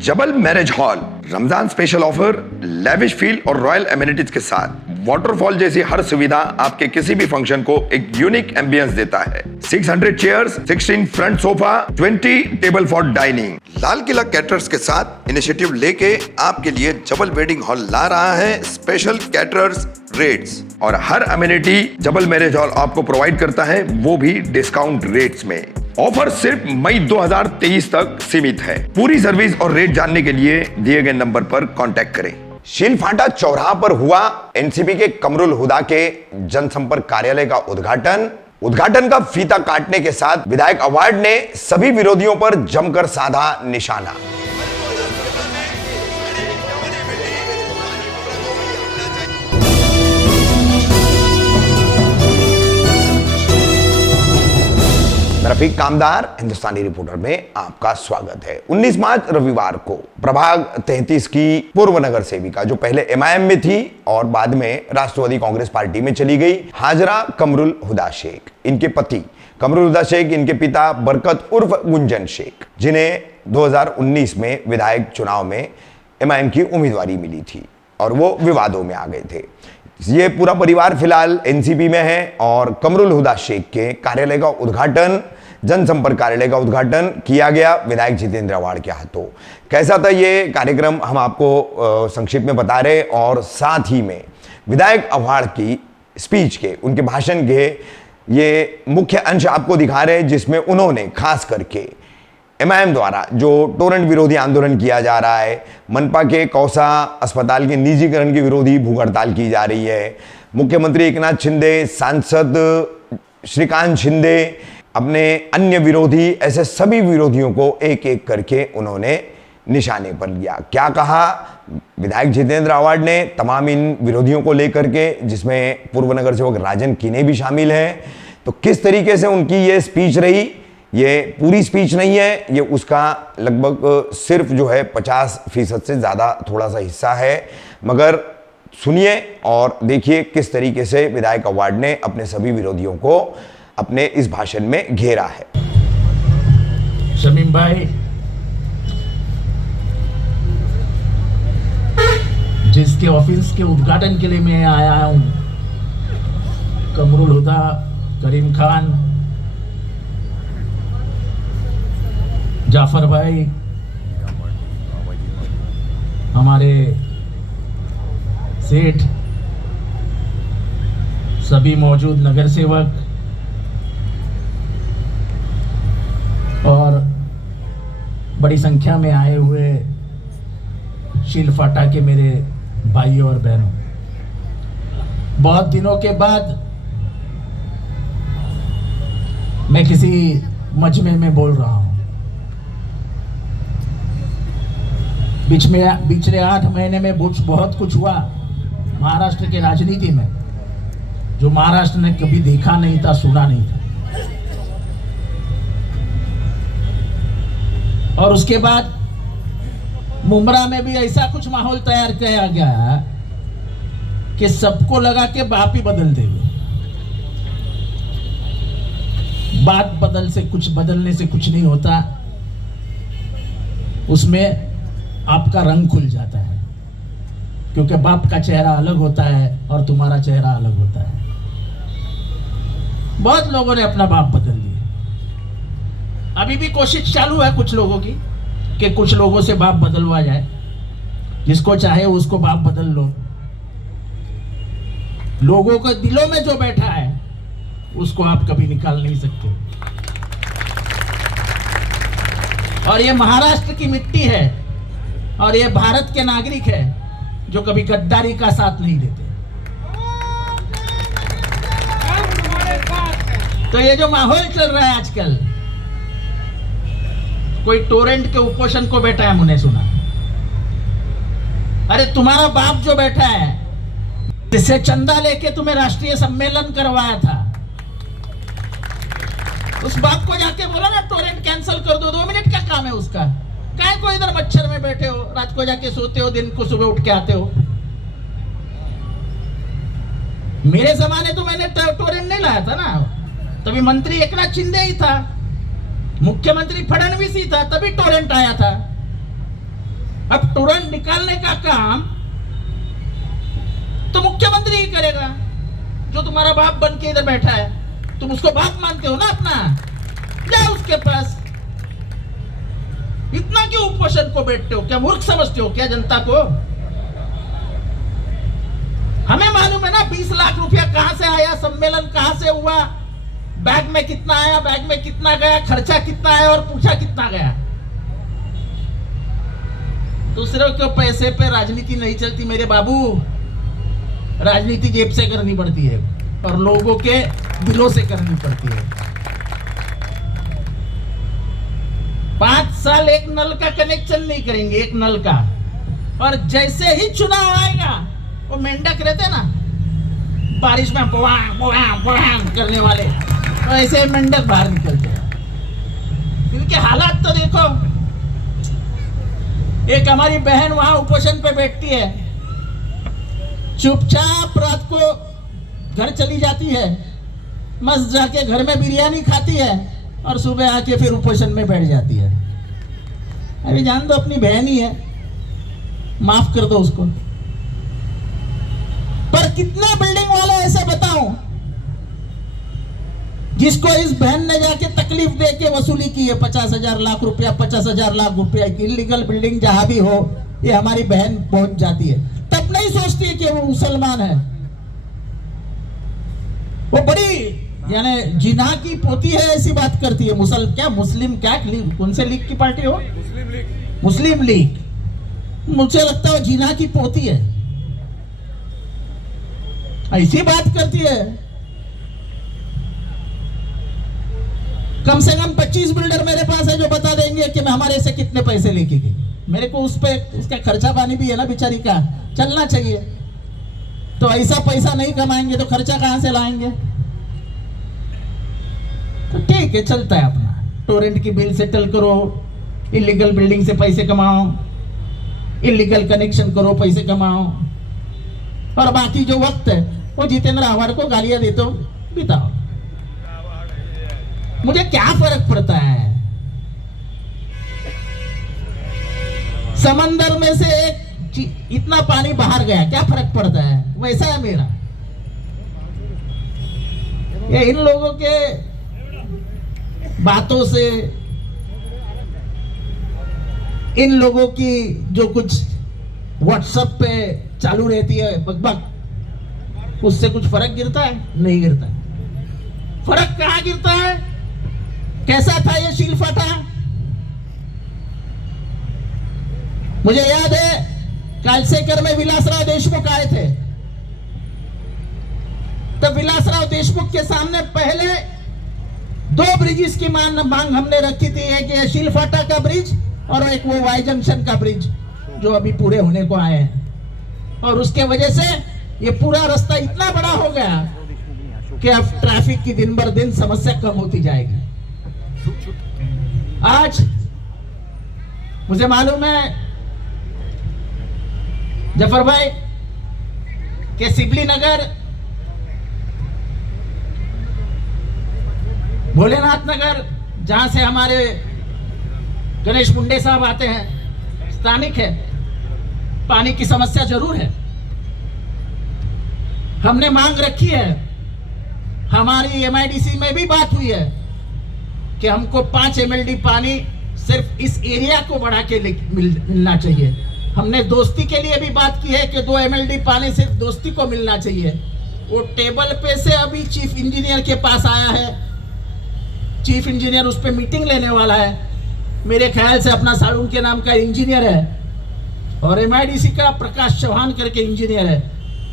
जबल marriage hall Ramzan special offer, lavish feel और royal amenities के साथ वाटरफॉल जैसी हर सुविधा आपके किसी भी फंक्शन को एक यूनिक एम्बियंस देता है। 600 chairs, 16 front sofa, 20 table for dining. Lal Qila caterers के साथ इनिशिएटिव लेके आपके लिए जबल वेडिंग हॉल ला रहा है स्पेशल कैटरर्स रेट्स, और हर अमेनिटी जबल मैरिज हॉल आपको प्रोवाइड करता है, वो भी डिस्काउंट रेट्स में। ऑफर सिर्फ मई 2023 तक सीमित है। पूरी सर्विस और रेट जानने के लिए दिए गए नंबर पर कांटेक्ट करें। शीलफाटा चौराहा पर हुआ एनसीपी के कमरुल हुदा के जनसंपर्क कार्यालय का उद्घाटन का फीता काटने के साथ विधायक अवार्ड ने सभी विरोधियों पर जमकर साधा निशाना। रफीक कामदार हिंदुस्तानी रिपोर्टर में आपका स्वागत है। 19 मार्च रविवार को प्रभाग 33 की पूर्व नगर सेविका, जो पहले एमआईएम में थी और बाद में राष्ट्रवादी कांग्रेस पार्टी में चली गई, हाजरा कमरुल हुदा शेख, इनके पति कमरुल हुदा शेख, इनके पिता बरकत उर्फ गुंजन शेख, जिन्हें 2019 में विधायक चुनाव में एमआईएम की उम्मीदवारी मिली थी और वो विवादों में आ गए थे। ये पूरा परिवार फिलहाल एनसीपी में है और कमरुल हुदा शेख के कार्यालय का उद्घाटन, जनसंपर्क कार्यालय का उद्घाटन किया गया विधायक जितेंद्र अवाड़ के हाथों। कैसा था ये कार्यक्रम हम आपको संक्षिप्त में बता रहे, और साथ ही में विधायक अवाड़ की स्पीच के, उनके भाषण के ये मुख्य अंश आपको दिखा रहे हैं, जिसमें उन्होंने खास करके एमआईएम द्वारा जो टोरेंट विरोधी आंदोलन किया जा रहा है, मनपा के कौसा अस्पताल के निजीकरण की विरोधी भूख हड़ताल की जा रही है, मुख्यमंत्री एकनाथ शिंदे, सांसद श्रीकांत शिंदे, अपने अन्य विरोधी, ऐसे सभी विरोधियों को एक एक करके उन्होंने निशाने पर लिया। क्या कहा विधायक जितेंद्र अवाड़ ने तमाम इन विरोधियों को लेकर के, जिसमें पूर्व नगर सेवक राजन किने भी शामिल हैं, तो किस तरीके से उनकी ये स्पीच रही। ये पूरी स्पीच नहीं है, ये उसका लगभग सिर्फ जो है 50% से ज़्यादा थोड़ा सा हिस्सा है, मगर सुनिए और देखिए किस तरीके से विधायक अवाड़ ने अपने सभी विरोधियों को अपने इस भाषण में घेरा है। शमीम भाई, जिसके ऑफिस के उद्घाटन के लिए मैं आया हूं, कमरुल हुदा, करीम खान, जाफर भाई, हमारे सेठ, सभी मौजूद नगर सेवक और बड़ी संख्या में आए हुए शीलफाटा के मेरे भाइयों और बहनों, बहुत दिनों के बाद मैं किसी मजमे में बोल रहा हूं। पिछले 8 महीने में बहुत कुछ हुआ महाराष्ट्र के राजनीति में, जो महाराष्ट्र ने कभी देखा नहीं था, सुना नहीं था। और उसके बाद मुंब्रा में भी ऐसा कुछ माहौल तैयार किया गया कि सबको लगा कि बाप ही बदल देंगे। बात बदलने से कुछ नहीं होता, उसमें आपका रंग खुल जाता है, क्योंकि बाप का चेहरा अलग होता है और तुम्हारा चेहरा अलग होता है। बहुत लोगों ने अपना बाप बदल दिया। अभी भी कोशिश चालू है कुछ लोगों की कि कुछ लोगों से बाप बदलवा जाए। जिसको चाहे उसको बाप बदल लो। लोगों के दिलों में जो बैठा है उसको आप कभी निकाल नहीं सकते। और ये महाराष्ट्र की मिट्टी है और ये भारत के नागरिक है जो कभी गद्दारी का साथ नहीं देते। तो ये जो माहौल चल रहा है आजकल, कोई टोरेंट के उपोषण को बैठा है, मुझे सुना। अरे तुम्हारा बाप जो बैठा है, जिससे चंदा लेके तुम्हें राष्ट्रीय सम्मेलन करवाया था, उस बाप को जाके बोला ना टोरेंट कैंसिल कर दो। 2 मिनट क्या काम है उसका? काय को इधर मच्छर में बैठे हो, रात को जाके सोते हो, दिन को सुबह उठ के आते हो। मेरे जमाने तो मैंने टोरेंट नहीं लाया था ना, तभी मंत्री एकनाथ शिंदे ही था, मुख्यमंत्री फडणवीस ही था, तभी टोरेंट आया था। अब टोरेंट निकालने का काम तो मुख्यमंत्री ही करेगा, जो तुम्हारा बाप बन के इधर बैठा है। तुम उसको बाप मानते हो ना अपना, जाओ उसके पास। इतना क्यों उपोषण को बैठते हो? क्या मूर्ख समझते हो क्या जनता को? हमें मालूम है ना 20 लाख रुपया कहां से आया, सम्मेलन कहां से हुआ, बैग में कितना आया, बैग में कितना गया, खर्चा कितना आया और पूछा कितना गया। दूसरों के पैसे पे राजनीति नहीं चलती मेरे बाबू, राजनीति जेब से करनी पड़ती है और लोगों के दिलों से करनी पड़ती है। 5 साल एक नल का कनेक्शन नहीं करेंगे, एक नल का, और जैसे ही चुनाव आएगा, वो मेंढक रहते ना बारिश में बुआं बुआं बुआं करने वाले, तो ऐसे मेंढक बाहर निकलते हैं। इनके हालात तो देखो। एक हमारी बहन वहां उपोषण पे बैठती है, चुपचाप रात को घर चली जाती है, मस्त जाके घर में बिरयानी खाती है और सुबह आके फिर उपोषण में बैठ जाती है। अरे जान दो, अपनी बहन ही है, माफ कर दो उसको। पर कितने बिल्डिंग वाले ऐसे बताओ जिसको इस बहन ने जाके तकलीफ दे के वसूली की है 50,000 लाख रुपया, 50,000 लाख रुपया। इलीगल बिल्डिंग जहां भी हो, ये हमारी बहन पहुंच जाती है, तब नहीं सोचती है कि वो मुसलमान है। वो बड़ी यानी जिना की पोती है ऐसी बात करती है। मुस्लिम क्या कौन से लीग की पार्टी हो? मुस्लिम लीग। मुझे लगता है जिना की पोती है, ऐसी बात करती है। कम से कम 25 बिल्डर मेरे पास है जो बता देंगे कि मैं हमारे से कितने पैसे लेके गई। मेरे को उस पे उसका खर्चा पानी भी है ना, बेचारी का चलना चाहिए। तो ऐसा पैसा नहीं कमाएंगे तो खर्चा कहां से लाएंगे? तो ठीक है, चलता है अपना। टोरेंट की बिल सेटल करो, इलीगल बिल्डिंग से पैसे कमाओ, इलीगल कनेक्शन करो, पैसे कमाओ, और बाकी जो वक्त है वो जितेंद्र आव्हाड को गालियां देते हो बिताओ। मुझे क्या फर्क पड़ता है? समंदर में से इतना पानी बाहर गया, क्या फर्क पड़ता है? वैसा है मेरा। ये इन लोगों के बातों से, इन लोगों की जो कुछ व्हाट्सएप पे चालू रहती है बकबक, उससे कुछ फर्क गिरता है? नहीं गिरता। फर्क कहां गिरता है? कैसा था ये शील फाटा? मुझे याद है कालसेकर में विलासराव देशमुख आए थे, तब विलासराव देशमुख के सामने पहले 2 ब्रिजेस की मांग हमने रखी थी। एक ये शील फाटा का ब्रिज और एक वो वाई जंक्शन का ब्रिज जो अभी पूरे होने को आए हैं। और उसके वजह से ये पूरा रास्ता इतना बड़ा हो गया कि अब ट्रैफिक की दिन बर दिन समस्या कम होती जाएगी। आज मुझे मालूम है जफर भाई के सिबली नगर, भोलेनाथ नगर, जहां से हमारे गणेश मुंडे साहब आते हैं, स्थानिक है, पानी की समस्या जरूर है। हमने मांग रखी है, हमारी MIDC में भी बात हुई है कि हमको 5 MLD पानी सिर्फ इस एरिया को बढ़ा के मिलना चाहिए। हमने दोस्ती के लिए भी बात की है कि 2 MLD पानी सिर्फ दोस्ती को मिलना चाहिए। वो टेबल पे से अभी चीफ इंजीनियर के पास आया है, चीफ इंजीनियर उस पर मीटिंग लेने वाला है। मेरे ख्याल से अपना साड़ू के नाम का इंजीनियर है और MIDC का प्रकाश चौहान करके इंजीनियर है,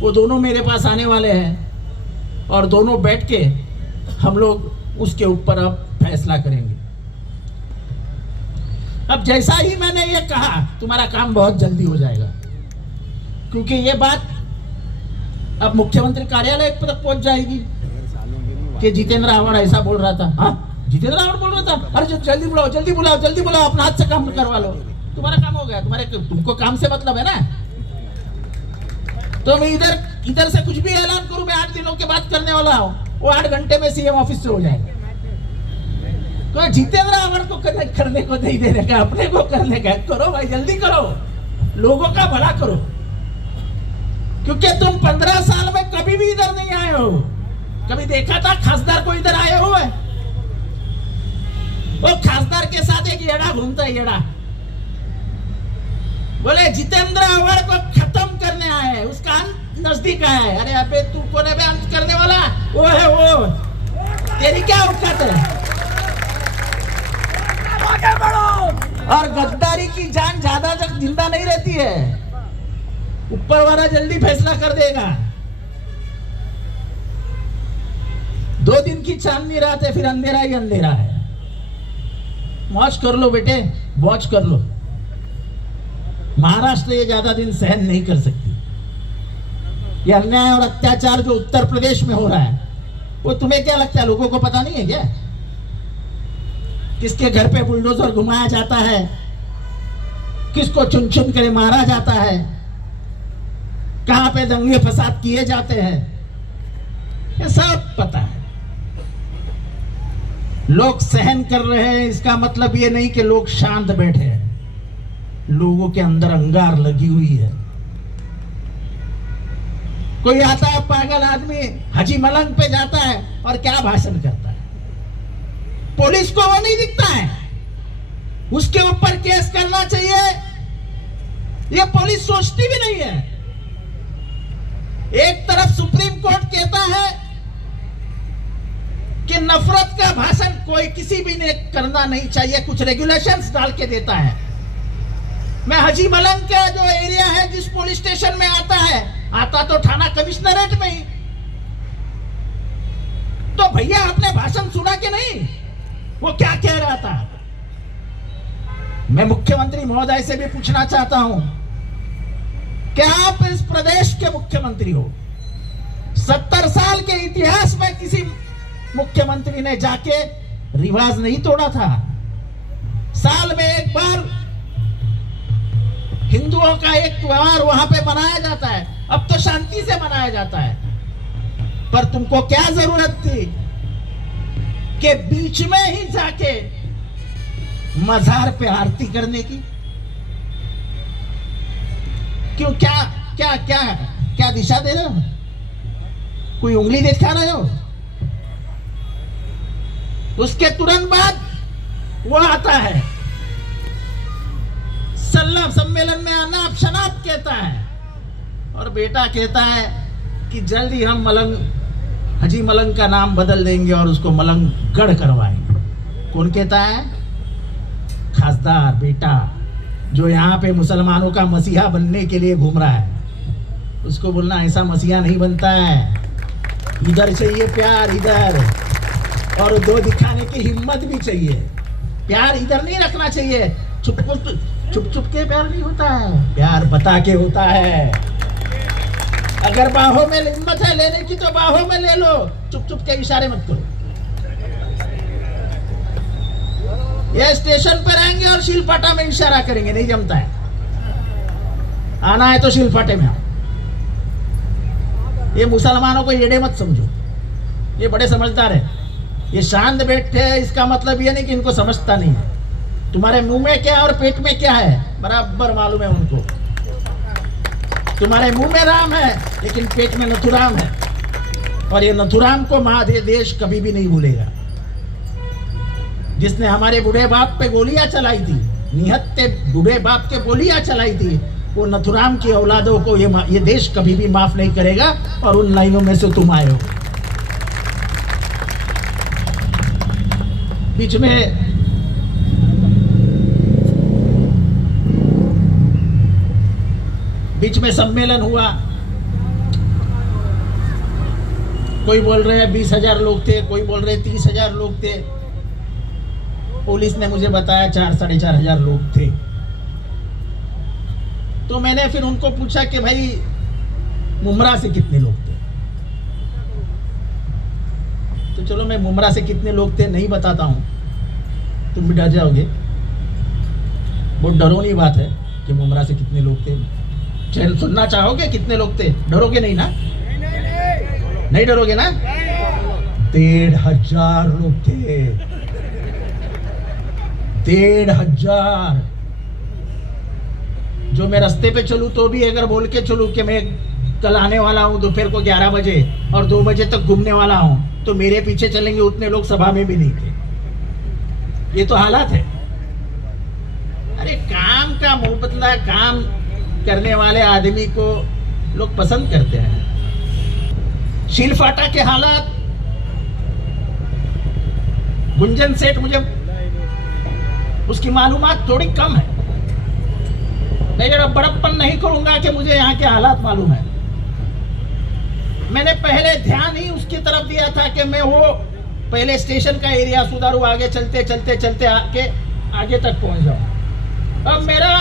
वो दोनों मेरे पास आने वाले हैं और दोनों बैठ के हम लोग उसके ऊपर अब फैसला करेंगे। अब जैसा ही मैंने ये कहा, तुम्हारा काम बहुत जल्दी हो जाएगा, क्योंकि ये बात अब मुख्यमंत्री कार्यालय तक पहुंच जाएगी कि जितेंद्र आव्हाड ऐसा बोल रहा था। हाँ, जितेंद्र आव्हाड बोल रहा था, अरे जल्दी बुलाओ, जल्दी बुलाओ, जल्दी बुलाओ, अपना हाथ से काम करवा लो। तुम्हारा काम हो गया, तुमको काम से मतलब है ना। तो मैं इधर से कुछ भी ऐलान करूं, मैं 8 दिनों के बाद करने वाला हूं, वो 8 घंटे में CM ऑफिस से हो जाएगा। तो जितेंद्र आव्हाड को करने को नहीं देने का, अपने को करने का, करो भाई, जल्दी करो। लोगों का भला करो, क्योंकि तुम 15 साल में कभी भी इधर नहीं आए हो। कभी देखा था खासदार को इधर आए हुए? वो खासदार के साथ एक येड़ा घूमता है, येड़ा। बोले जितेंद्र अवार्ड को खत्म करने आए, उसका अंत नजदीक है। अरे अबे तू कौन है अंत करने वाला? वो है वो। तेरी क्या औकात है? आगे बढ़ो। और गद्दारी की जान ज्यादा तक जिंदा नहीं रहती है, ऊपर वाला जल्दी फैसला कर देगा। 2 दिन की चांदनी रात है, फिर अंधेरा ही अंधेरा है। मौज कर लो बेटे, मौज कर लो। महाराष्ट्र ये ज्यादा दिन सहन नहीं कर सकती। ये अन्याय और अत्याचार जो उत्तर प्रदेश में हो रहा है, वो तुम्हें क्या लगता है लोगों को पता नहीं है क्या? किसके घर पे बुलडोजर घुमाया जाता है, किसको चुन चुन कर मारा जाता है, कहां पे दंगे फसाद किए जाते हैं, ये सब पता है। लोग सहन कर रहे हैं, इसका मतलब ये नहीं कि लोग शांत बैठे हैं। लोगों के अंदर अंगार लगी हुई है। कोई आता है पागल आदमी, हाजी मलंग पे जाता है और क्या भाषण करता है। पुलिस को वो नहीं दिखता है, उसके ऊपर केस करना चाहिए, ये पुलिस सोचती भी नहीं है। एक तरफ सुप्रीम कोर्ट कहता है कि नफरत का भाषण कोई किसी भी ने करना नहीं चाहिए, कुछ रेगुलेशंस डाल के देता है। मैं हाजी मलंग का जो एरिया है, जिस पुलिस स्टेशन में आता तो थाना कमिश्नरेट में ही। तो भैया आपने भाषण सुना कि नहीं? वो क्या कह रहा था? मैं मुख्यमंत्री महोदय से भी पूछना चाहता हूं कि आप इस प्रदेश के मुख्यमंत्री हो। 70 साल के इतिहास में किसी मुख्यमंत्री ने जाके रिवाज नहीं तोड़ा था। साल में एक बार हिंदुओं का एक त्योहार वहां पे मनाया जाता है, अब तो शांति से मनाया जाता है। पर तुमको क्या जरूरत थी कि बीच में ही जाके मजार पे आरती करने की? क्यों? क्या क्या क्या क्या दिशा दे रहे हो? कोई उंगली दिखा रहे हो? उसके तुरंत बाद वो आता है, सल्लम सम्मेलन में अनाप शनाप कहता है, और बेटा कहता है कि जल्दी हम हाजी मलंग का नाम बदल देंगे और उसको मलंगगढ़ करवाएंगे। कौन कहता है? खासदार बेटा, जो यहाँ पे मुसलमानों का मसीहा बनने के लिए घूम रहा है। उसको बोलना ऐसा मसीहा नहीं बनता है, इधर चाहिए प्यार, इधर। और 2 दिखाने की हिम्मत भी चाहिए। प्यार इधर नहीं रखना चाहिए, चुप चुप के प्यार नहीं होता है, प्यार बता के होता है। अगर बाहों में हिम्मत है लेने की तो बाहों में ले लो, चुप के इशारे मत करो। ये स्टेशन पर आएंगे और शीलफाटा में इशारा करेंगे, नहीं जमता है। आना है तो शीलफाटे में आओ। ये मुसलमानों को येड़े मत समझो, ये बड़े समझदार है। ये शांत बैठे हैं, इसका मतलब ये नहीं कि इनको समझता नहीं है। तुम्हारे मुंह में क्या और पेट में क्या है बराबर मालूम है उनको। तुम्हारे मुंह में राम है लेकिन पेट में नथुराम है, और ये नथुराम को देश कभी भी नहीं भूलेगा। जिसने हमारे बूढ़े बाप पे गोलियां चलाई थी, निहत्ते बूढ़े बाप के गोलियां चलाई थी, वो नथुराम की औलादों को ये देश कभी भी माफ नहीं करेगा। और उन लाइनों में से तुम आए हो। बीच में सम्मेलन हुआ, कोई बोल रहे हैं 20,000 लोग थे, कोई बोल रहे 30,000 लोग थे। पुलिस ने मुझे बताया 4-4,500 लोग थे। तो मैंने फिर उनको पूछा कि भाई मुमरा से कितने लोग थे? तो चलो मैं मुमरा से कितने लोग थे नहीं बताता हूं, तुम भी डर जाओगे। बहुत डरोनी बात है कि मुमरा से कितने लोग थे। चैन सुनना चाहोगे कितने लोग थे? डरोगे नहीं ना? नहीं डरोगे ना? 1,500 लोग थे। 1,500 जो मैं रास्ते पे चलूँ तो भी अगर बोल के चलूँ कि मैं कल आने वाला हूँ दोपहर को 11 बजे और 2 बजे तक घूमने वाला हूँ, तो मेरे पीछे चलेंगे उतने लोग सभा में भी नहीं थे। ये तो हालात है। अरे काम का मुबदला, काम करने वाले आदमी को लोग पसंद करते हैं। शीलफाटा के हालात, गुंजन सेठ, मुझे उसकी मालूमात थोड़ी कम है। मैं जरा बड़प्पन नहीं करूंगा कि मुझे यहाँ के हालात मालूम है। मैंने पहले ध्यान ही उसकी तरफ दिया था कि मैं वो पहले स्टेशन का एरिया सुधारू, आगे चलते चलते चलते आके आगे तक पहुंच जाऊं। अब मेरा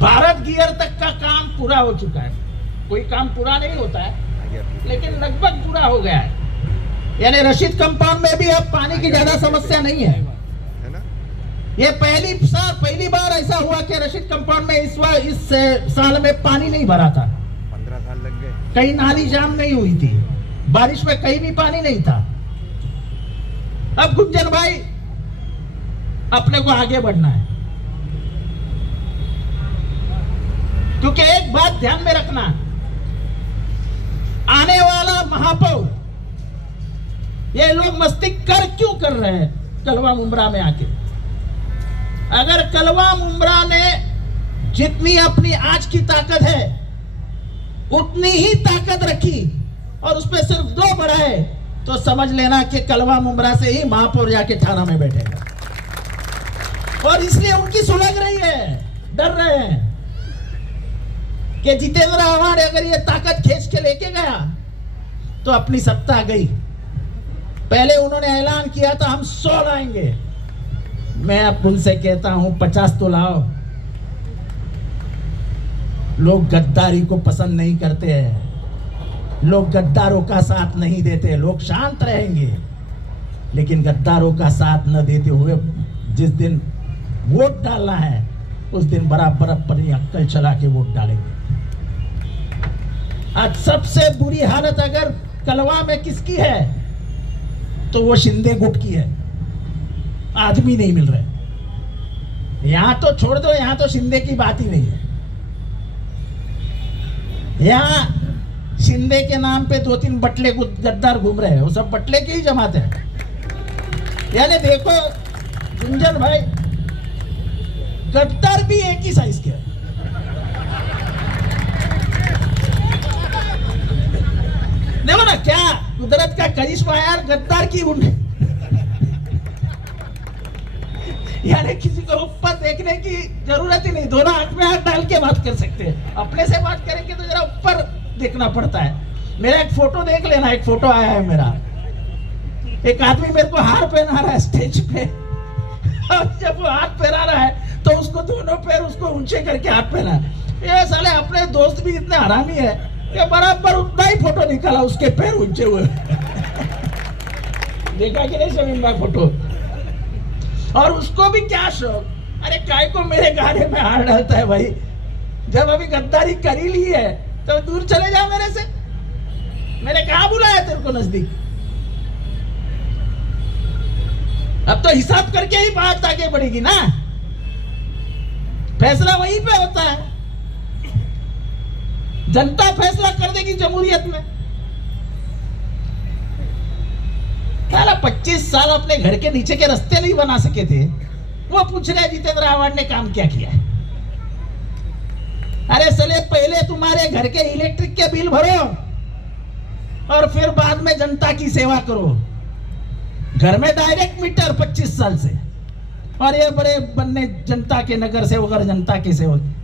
भारत गियर तक का काम पूरा हो चुका है। कोई काम पूरा नहीं होता है, लेकिन लगभग पूरा हो गया है। यानी रशीद कंपाउंड में भी अब पानी की ज्यादा समस्या नहीं है। ये पहली बार ऐसा हुआ कि रशीद कंपाउंड में इस साल में पानी नहीं भरा था। 15 साल लग गए। कहीं नाली जाम नहीं हुई थी, बारिश में कहीं भी पानी नहीं था। अब गुंजन भाई, अपने को आगे बढ़ना है, क्योंकि एक बात ध्यान में रखना, आने वाला महापौर, ये लोग मस्ती क्यों कर रहे हैं कलवा मुंब्रा में आके? अगर कलवा मुंब्रा ने जितनी अपनी आज की ताकत है उतनी ही ताकत रखी और उसपे सिर्फ 2 बढ़ाए, तो समझ लेना कि कलवा मुंब्रा से ही महापौर जाके थाना में बैठेगा। और इसलिए उनकी सुलग रही है, डर रहे हैं कि जितेंद्र आव्हाड अगर ये ताकत खींच के लेके गया तो अपनी सत्ता गई। पहले उन्होंने ऐलान किया था हम 100 लाएंगे। मैं अब उनसे कहता हूं 50 तो लाओ। लोग गद्दारी को पसंद नहीं करते हैं, लोग गद्दारों का साथ नहीं देते, लोग शांत रहेंगे, लेकिन गद्दारों का साथ न देते हुए जिस दिन वोट डालना है उस दिन बराबर अपनी अक्ल चला के वोट डालेंगे। आज सबसे बुरी हालत अगर कलवा में किसकी है तो वो शिंदे गुट की है। आदमी नहीं मिल रहे। यहां तो छोड़ दो, यहां तो शिंदे की बात ही नहीं है। यहां शिंदे के नाम पे 2-3 बटले गद्दार घूम रहे हैं, वो सब बटले की ही जमात है। यानी देखो गुंजन भाई, गद्दार भी एक ही साइज के। देखो ना क्या कुदरत का करिश्मा यार, गद्दार की उंड। यानी किसी को ऊपर देखने की जरूरत ही नहीं, दोनों हाथ में हाथ डाल के बात कर सकते हैं। अपने से बात करेंगे तो जरा ऊपर देखना पड़ता है। मेरा एक फोटो देख लेना, एक फोटो आया है मेरा, एक आदमी मेरे को हार पहना रहा है स्टेज पे, और जब वो हाथ पहना रहा है तो उसको दोनों पैर उसको ऊंचे करके हाथ पहना है। ये साले अपने दोस्त भी इतने हरामी है कि बराबर उतना ही फोटो निकाला उसके पैर ऊंचे हुए। देखा कि नहीं शमीम भाई फोटो? और उसको भी क्या शौक, अरे काय को मेरे गाने में हार डालता है भाई? जब अभी गद्दारी कर ही ली है तो दूर चले जाओ मेरे से। मैंने कहा बुलाया तेरे को नजदीक? अब तो हिसाब करके ही बात आगे बढ़ेगी ना, फैसला वहीं पे होता है। जनता फैसला कर देगी जमहूरियत में। साला 25 साल अपने घर के नीचे के रास्ते नहीं बना सके थे, वो पूछ रहे जितेंद्र आव्हाड ने काम क्या किया है। अरे साले पहले तुम्हारे घर के इलेक्ट्रिक के बिल भरो और फिर बाद में जनता की सेवा करो। घर में डायरेक्ट मीटर 25 साल से, और ये बड़े बनने जनता के नगर सेवक और जनता की सेवक।